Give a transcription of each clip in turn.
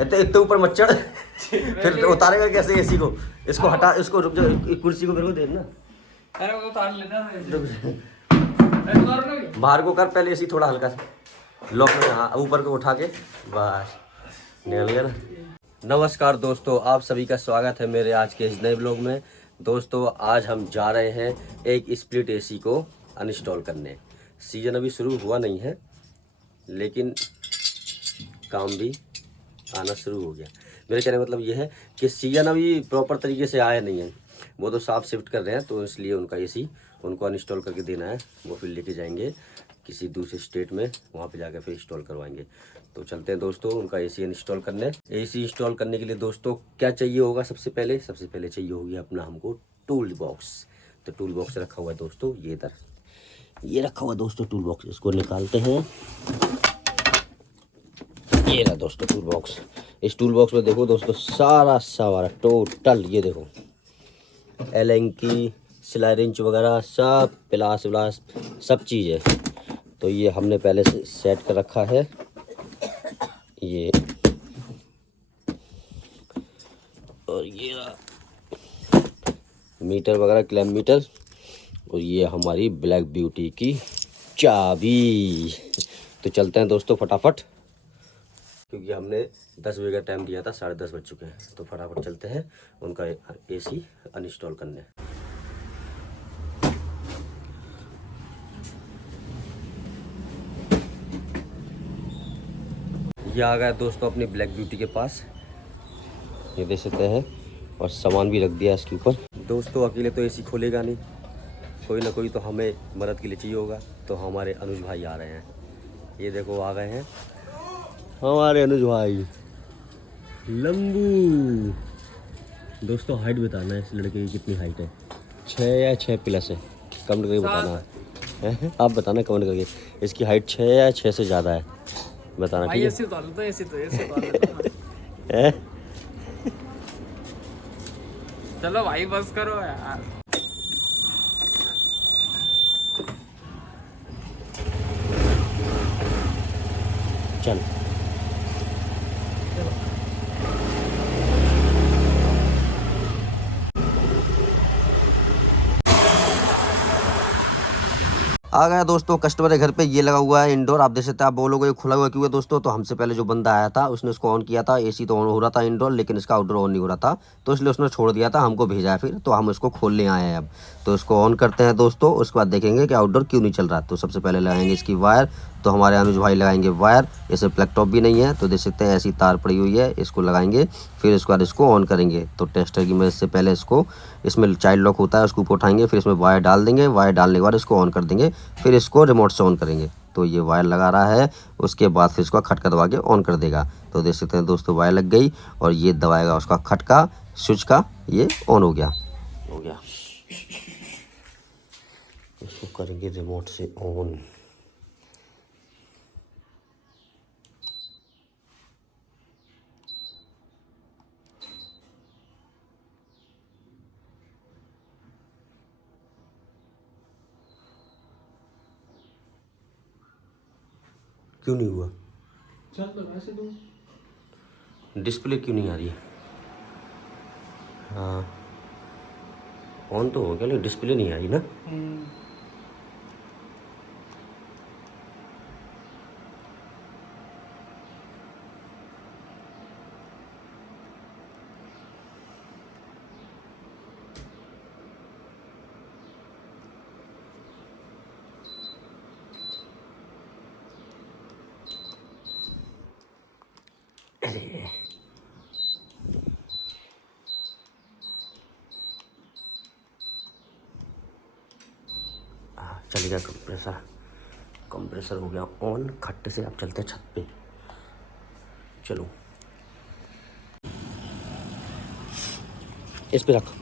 एक तो ऊपर मच्छर फिर उतारेगा कैसे एसी को? इसको हटा, इसको रुक जाओ, कुर्सी को मेरे को दे ना। अरे वो उतार लेना। बाहर को कर पहले, एसी थोड़ा हल्का सा लॉक में। हाँ ऊपर को उठा के बस निकल गया ना। नमस्कार दोस्तों, आप सभी का स्वागत है मेरे आज के इस नए ब्लॉग में। दोस्तों आज हम जा रहे हैं एक स्प्लिट एसी को अनइंस्टॉल करने। सीजन अभी शुरू हुआ नहीं है लेकिन काम भी आना शुरू हो गया। मेरे कहने का मतलब ये है कि सीजन अभी प्रॉपर तरीके से आया नहीं है। वो तो साफ शिफ्ट कर रहे हैं तो इसलिए उनका एसी उनको अनइंस्टॉल करके देना है। वो फिर लेके जाएंगे किसी दूसरे स्टेट में, वहाँ पे जाकर फिर इंस्टॉल करवाएंगे। तो चलते हैं दोस्तों उनका एसी इंस्टॉल करने। एसी इंस्टॉल करने के लिए दोस्तों क्या चाहिए होगा? सबसे पहले चाहिए होगी अपना हमको टूल बॉक्स। तो टूल बॉक्स रखा हुआ है दोस्तों, ये इधर ये रखा हुआ है दोस्तों टूल बॉक्स। इसको निकालते हैं। ये रहा दोस्तों टूल बॉक्स। इस टूल बॉक्स में देखो दोस्तों सारा टोटल ये देखो एलन की सिलाई रिंच वगैरह सब प्लास व्लास सब चीज़ है। तो ये हमने पहले से सेट कर रखा है। ये और ये मीटर वगैरह, क्लैम्प मीटर, और ये हमारी ब्लैक ब्यूटी की चाबी। तो चलते हैं दोस्तों फटाफट, क्योंकि हमने 10 बजे का टाइम दिया था, 10:30 बज चुके हैं। तो फटाफट चलते हैं उनका एसी अनइंस्टॉल करने। ये आ गया दोस्तों अपनी ब्लैक ब्यूटी के पास, ये देख सकते हैं, और सामान भी रख दिया इसके ऊपर। दोस्तों अकेले तो एसी खोलेगा नहीं, कोई ना कोई तो हमें मदद के लिए चाहिए होगा। तो हमारे अनुज भाई आ रहे हैं। ये देखो आ गए हैं हमारे अनुज भाई लंबू। दोस्तों हाइट बताना है इस लड़के की कितनी हाइट है? 6 या 6+ है? कमेंट करके बताना है। आप बताना कमेंट करके इसकी हाइट 6 या 6 से ज़्यादा है, बताना ठीक है? चलो भाई बस करो यार। चल आ गया दोस्तों कस्टमर के घर पे। ये लगा हुआ है इंडोर, आप देख सकते हैं। आप बोलोगे ये खुला हुआ क्यों है दोस्तों? तो हमसे पहले जो बंदा आया था उसने उसको ऑन किया था। एसी तो ऑन हो रहा था इंडोर, लेकिन इसका आउटडोर ऑन नहीं हो रहा था, तो इसलिए उसने छोड़ दिया था, हमको भेजा है फिर। तो हम इसको खोलने आए हैं अब। तो इसको ऑन करते हैं दोस्तों, उसके बाद देखेंगे कि आउटडोर क्यों नहीं चल रहा। तो सबसे पहले लगाएंगे इसकी वायर। तो हमारे अनुज भाई लगाएंगे वायर। इसे प्लग टॉप भी नहीं है तो देख सकते हैं ऐसी तार पड़ी हुई है, इसको लगाएंगे। फिर इसके बाद इसको ऑन करेंगे। तो टेस्टर की मदद से पहले इसको, इसमें चाइल्ड लॉक होता है, उसको ऊपर उठाएंगे, फिर इसमें वायर डाल देंगे। वायर डालने के बाद इसको ऑन कर देंगे, फिर इसको रिमोट से ऑन करेंगे। तो ये वायर लगा रहा है, उसके बाद फिर इसको खटका दबा के ऑन कर देगा। तो देख सकते हैं दोस्तों वायर लग गई और ये दबाएगा उसका खटका स्विच का, ये ऑन हो गया। इसको करेंगे रिमोट से ऑन। क्यों नहीं हुआ? चल तो ऐसे दूं। डिस्प्ले क्यों नहीं आ रही है? हाँ ऑन तो हो गया लेकिन डिस्प्ले नहीं आई ना। चलेगा कंप्रेसर। कंप्रेसर हो गया ऑन खट्टे से। अब चलते हैं छत पे। चलो इस पे रख,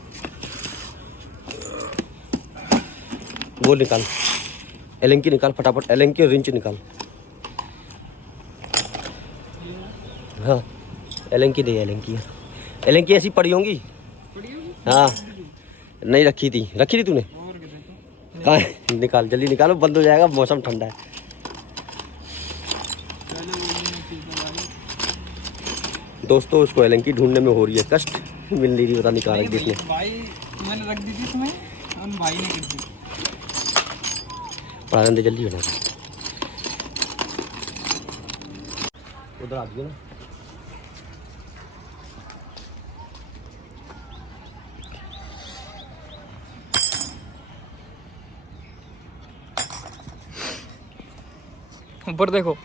वो निकाल, एलन की निकाल फटाफट, एलन की रिंच निकाल। हाँ एलन की दे, एलन की ऐसी पड़ी होंगी। हाँ नहीं रखी थी तूने? कहाँ है? निकाल जल्दी निकालो, बंद हो जाएगा, मौसम ठंडा है। दोस्तों उसको एलंकी ढूंढने में हो रही है कष्ट, मिल नहीं रही, पता नहीं कहाँ रख दी इसने। भाई मैंने रख दी थी इसमें और भाई ने कर दी। पढ़ा दे जल्दी बना, उधर आ गया ना। ऊपर देखो।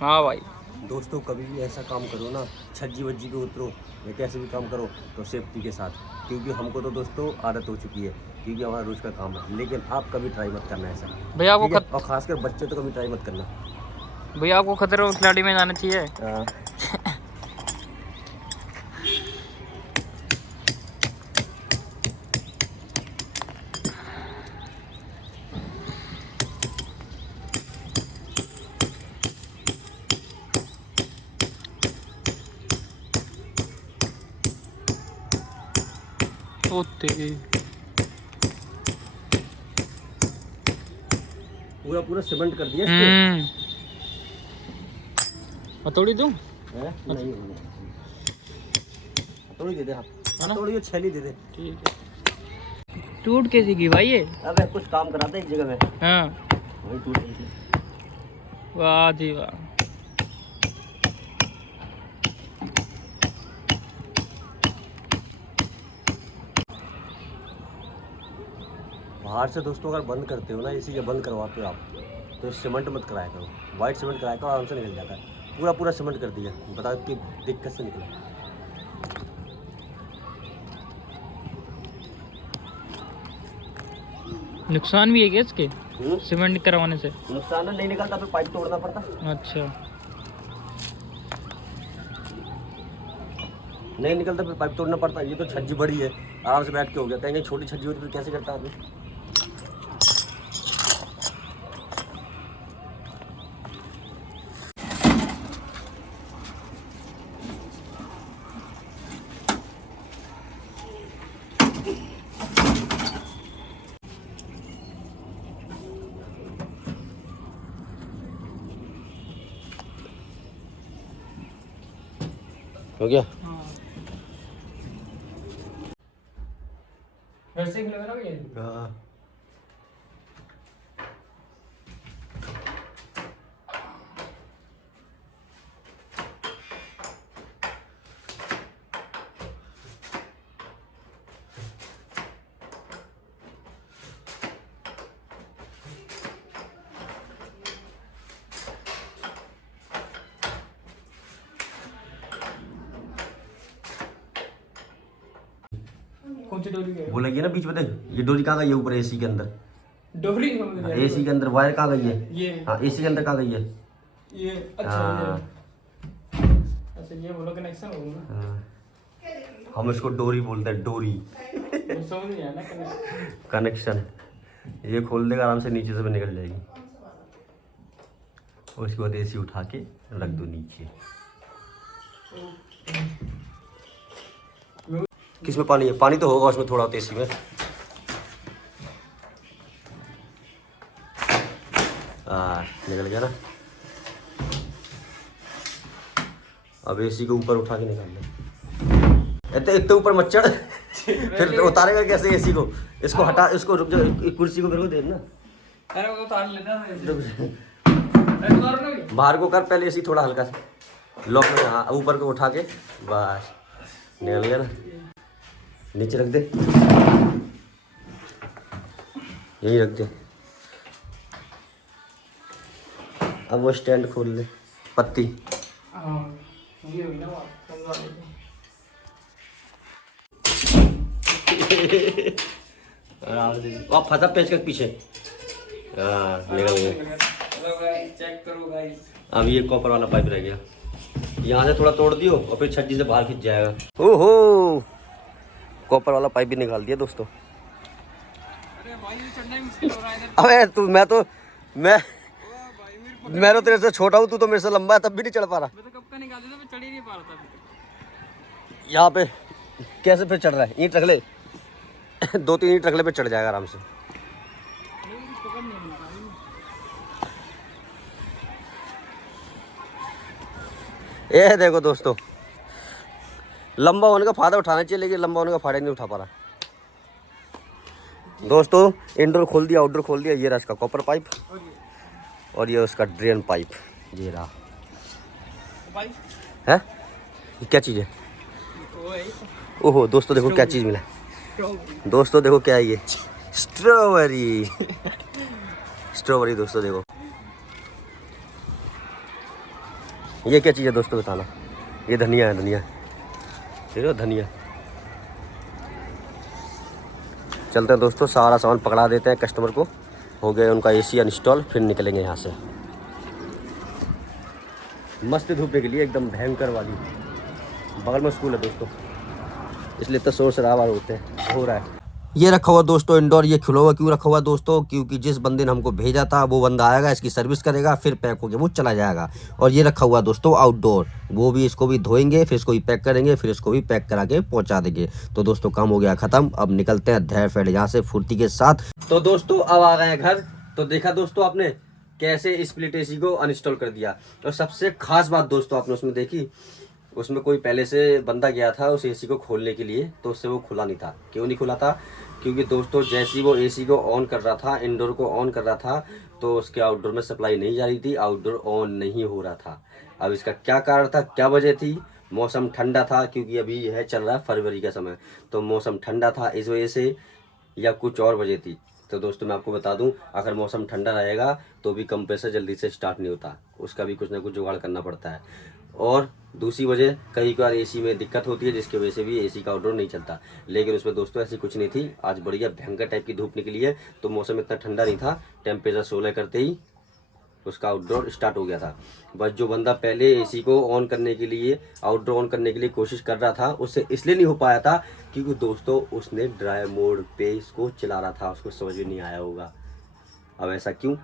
हाँ भाई दोस्तों कभी भी ऐसा काम करो ना, छज्जी वज्जी पे उतरो या कैसे भी काम करो तो सेफ्टी के साथ, क्योंकि हमको तो दोस्तों आदत हो चुकी है, क्योंकि हमारा रोज का काम है। लेकिन आप कभी ट्राई मत करना ऐसा भैया, आपको और खासकर बच्चे तो कभी ट्राई मत करना। भैया आपको खतरे और खिलाड़ी में जाना चाहिए। पूरा पूरा सीमेंट कर दिया इसको। हथौड़ी दूं? नहीं हथौड़ी दे दे। हाँ हथौड़ी और छेली दे दे। ठीक है। टूट कैसी की भाई ये? अबे कुछ काम कराते एक जगह में। हाँ वही टूट गई थी। वाह जी वाह। बाहर से दोस्तों अगर बंद करते हो ना, इसी के बंद करवाते हो आप, तो सीमेंट मत कराया करो, वाइट सीमेंट कराया करो, आराम से निकल जाता है। पूरा पूरा सीमेंट कर दिया, बताओ कि दिक्कत से निकला। नुकसान भी है क्या इसके सीमेंट करवाने से? नुकसान नहीं निकलता, फिर पाइप तोड़ना पड़ता। अच्छा नहीं निकलता फिर पाइप तोड़ना पड़ता। ये तो छज्जी बड़ी है, आराम से बैठ के हो गया। कहीं छोटी छज्जी होती तो कैसे करता आदमी। हो गया। वैसे ही लग रहा है ये। हाँ कौन सी डोरी है? वो लगी है ना बीच में, देख ये डोरी कहाँ गई है? ऊपर एसी के अंदर। डोरी एसी के अंदर वायर कहाँ गई है? ये हाँ एसी के अंदर कहाँ गई है? ये अच्छा हाँ। अच्छा ये बोलो कनेक्शन होगा ना। हाँ। हम इसको डोरी बोलते हैं, डोरी। समझ नहीं आया ना कनेक्शन। ये खोल देगा आराम से, नीचे से भी निकल जाएगी। और उसके बाद एसी उठा के रख दो नीचे। किसमें पानी है? पानी तो होगा उसमें थोड़ा, एसी में। निकल गया ना। अब एसी को ऊपर उठा के निकाल दे। एक तो ऊपर मत चढ़। फिर उतारेगा कैसे एसी को? इसको हटा, इसको रुक जा, कुर्सी को मेरे को दे ना। अरे वो उतार लेना है। बाहर को कर पहले, एसी थोड़ा हल्का सा लॉक में। हाँ ऊपर को उठा के बस निकल गया ना। नीचे रख दे, यही रख दे। अब वो स्टैंड खोल ले, पत्ती। ये हुई ना बात, समझा लेते। आप फंसा पेच कर पीछे। निकल गया। हेलो गाइस, चेक करो गाइस। अब ये कॉपर वाला पाइप रह गया, यहाँ से थोड़ा तोड़ दियो और फिर छज्जी से बाहर खींच जाएगा। ओहो, कॉपर वाला पाइप भी निकाल दिया दोस्तों। अरे भाई ये चढ़ना ही मुश्किल हो रहा है इधर। अबे तू, मैं तो तेरे से छोटा हूँ, तू तो मेरे से लंबा है, तब भी नहीं चढ़ पा रहा। मैं तो कब का निकाल दिया था, मैं चढ़ ही नहीं पा रहा था अभी तक। यहाँ पे कैसे फिर चढ़ रहा है? ईंट रख ले। 2-3 ईंट रख ले पे चढ़ जाएगा आराम से। ये देखो दोस्तों, लंबा होने का फायदा उठाना चाहिए, लेकिन लंबा होने का फायदा नहीं उठा पा रहा। दोस्तों इंडोर खोल दिया, आउटडोर खोल दिया। ये रहा इसका कॉपर पाइप और ये उसका ड्रेन पाइप। ये रहा है। ये क्या चीज़ है? ओहो दोस्तों देखो क्या चीज़ मिला। दोस्तों देखो क्या है ये, स्ट्रॉबेरी। स्ट्रॉबेरी दोस्तों देखो, ये क्या चीज़ है दोस्तों बताना। ये धनिया है, धनिया देखो, धनिया। चलते हैं दोस्तों, सारा सामान पकड़ा देते हैं कस्टमर को। हो गया उनका एसी इंस्टॉल, फिर निकलेंगे यहाँ से। मस्त धूप निकली है एकदम भयंकर वाली। बगल में स्कूल है दोस्तों, इसलिए तो शोर शराबा होते हैं, हो रहा है। ये रखा हुआ दोस्तों इंडोर। ये खुला हुआ क्यों रखा हुआ दोस्तों? क्योंकि जिस बंदे ने हमको भेजा था वो बंदा आएगा, इसकी सर्विस करेगा, फिर पैक होके वो चला जाएगा। और ये रखा हुआ दोस्तों आउटडोर, वो भी इसको भी धोएंगे, फिर इसको भी पैक करेंगे, फिर इसको भी पैक करा के पहुंचा देंगे। तो दोस्तों काम हो गया खत्म, अब निकलते हैं धैर्य फैल यहाँ से फुर्ती के साथ। तो दोस्तों अब आ गए घर। तो देखा दोस्तों आपने कैसे स्प्लिट एसी को अनइंस्टॉल कर दिया। और सबसे खास बात दोस्तों आपने उसमें देखी, उसमें कोई पहले से बंदा गया था उस एसी को खोलने के लिए, तो उससे वो खुला नहीं था। क्यों नहीं खुला था? क्योंकि दोस्तों जैसे ही वो एसी को ऑन कर रहा था, इंडोर को ऑन कर रहा था, तो उसके आउटडोर में सप्लाई नहीं जा रही थी, आउटडोर ऑन नहीं हो रहा था। अब इसका क्या कारण था, क्या वजह थी? मौसम ठंडा था, क्योंकि अभी यह चल रहा है फरवरी का समय, तो मौसम ठंडा था इस वजह से, या कुछ और वजह थी। तो दोस्तों मैं आपको बता दूं, अगर मौसम ठंडा रहेगा तो भी कंप्रेसर जल्दी से स्टार्ट नहीं होता, उसका भी कुछ ना कुछ जुगाड़ करना पड़ता है। और दूसरी वजह, कई बार एसी में दिक्कत होती है जिसकी वजह से भी एसी का आउटडोर नहीं चलता। लेकिन उसमें दोस्तों ऐसी कुछ नहीं थी। आज बढ़िया भयंकर टाइप की धूप निकली है, तो मौसम इतना ठंडा नहीं था। टेम्परेचर 16 करते ही उसका आउटडोर स्टार्ट हो गया था। बस जो बंदा पहले एसी को ऑन करने के लिए, आउटडोर ऑन करने के लिए कोशिश कर रहा था, उससे इसलिए नहीं हो पाया था क्योंकि दोस्तों उसने ड्राई मोड पे इसको चला रहा था, उसको समझ में नहीं आया होगा। अब ऐसा क्यों?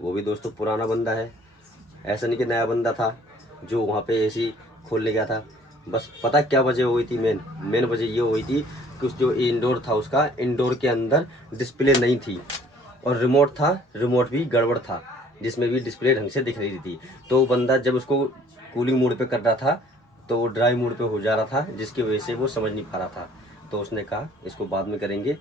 वो भी दोस्तों पुराना बंदा है, ऐसा नहीं कि नया बंदा था जो वहाँ पे एसी खोलने गया था। बस पता क्या वजह हुई थी? मेन वजह ये हुई थी कि उस जो इंडोर था, उसका इंडोर के अंदर डिस्प्ले नहीं थी, और रिमोट था, रिमोट भी गड़बड़ था, जिसमें भी डिस्प्ले ढंग से दिख रही थी। तो बंदा जब उसको कूलिंग मोड पे कर रहा था तो वो ड्राई मोड पे हो जा रहा था, जिसकी वजह से वो समझ नहीं पा रहा था। तो उसने कहा इसको बाद में करेंगे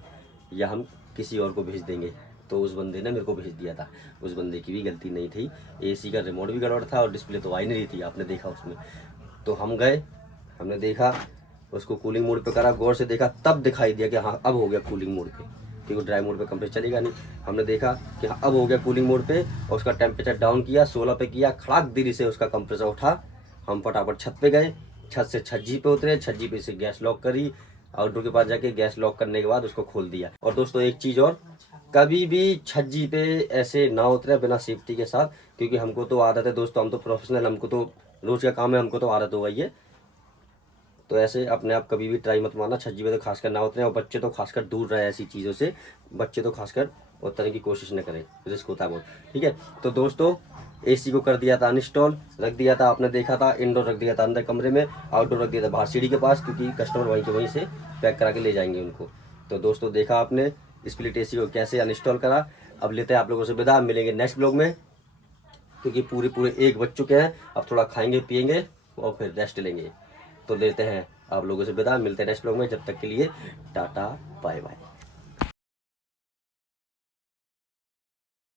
या हम किसी और को भेज देंगे। तो उस बंदे ने मेरे को भेज दिया था। उस बंदे की भी गलती नहीं थी, एसी का रिमोट भी गड़बड़ था और डिस्प्ले तो आई नहीं रही थी, आपने देखा उसमें। तो हम गए, हमने देखा, उसको कूलिंग मोड पे करा, गौर से देखा, तब दिखाई दिया कि हाँ अब हो गया कूलिंग मोड पे, क्योंकि ड्राई मोड पे कंप्रेसर चलेगा नहीं। हमने देखा कि हाँ अब हो गया कूलिंग मोड पे, और उसका टेम्परेचर डाउन किया, 16 पे किया, खड़ाक देरी से उसका कंप्रेसर उठा। हम फटाफट छत पे गए, छत से छज्जी पे उतरे, छज्जी पे से गैस लॉक करी, आउटडोर के पास जाके गैस लॉक करने के बाद उसको खोल दिया। और दोस्तों एक चीज़ और, कभी भी छज्जी पे ऐसे ना उतरे बिना सेफ्टी के साथ, क्योंकि हमको तो आदत है दोस्तों, हम तो प्रोफेशनल, हमको तो रोज का काम है, हमको तो आदत हो गई है। तो ऐसे अपने आप कभी भी ट्राई मत मारना, छज्जी पे तो खासकर ना उतरे, और बच्चे तो खासकर दूर रहे ऐसी चीज़ों से, बच्चे तो खासकर उतरने की कोशिश न करें, रिस्क होता है बहुत। ठीक है, तो दोस्तों एसी को कर दिया था अनइंस्टॉल, रख दिया था, आपने देखा था, इंडोर रख दिया था अंदर कमरे में, आउटडोर रख दिया था बाहर सीढ़ी के पास, क्योंकि कस्टमर वहीं के वहीं से पैक करा के ले जाएंगे उनको। तो दोस्तों देखा आपने स्प्लिट एसी को कैसे अनइंस्टॉल करा। अब लेते हैं आप लोगों से विदा, मिलेंगे नेक्स्ट ब्लॉग में, क्योंकि पूरे 1 बज चुके हैं। अब थोड़ा खाएंगे पिएंगे और फिर रेस्ट लेंगे। तो लेते हैं आप लोगों से विदा, मिलते हैं नेक्स्ट ब्लॉग में। जब तक के लिए टाटा बाय बाय।